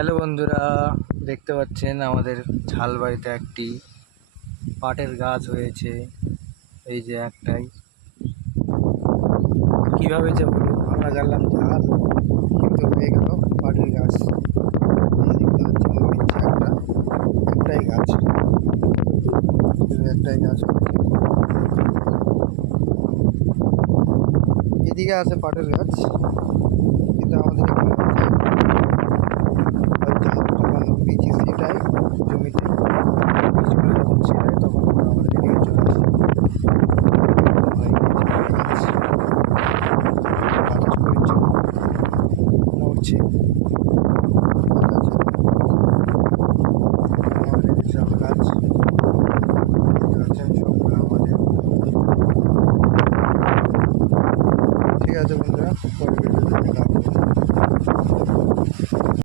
Hello বন্ধুরা, দেখতে পাচ্ছেন আমাদের ঝালবাড়িতে একটি পাটের গাছ হয়েছে। এই যে একটাই, কিভাবে যে হলো আমরা জানলাম ঝাল, কিন্তু হয়ে গেল পাটের গাছ। এই দেখতে পাচ্ছেন হচ্ছে একটাই গাছ, একটাই গাছ হচ্ছে। এদিকে আছে পাটের গাছ,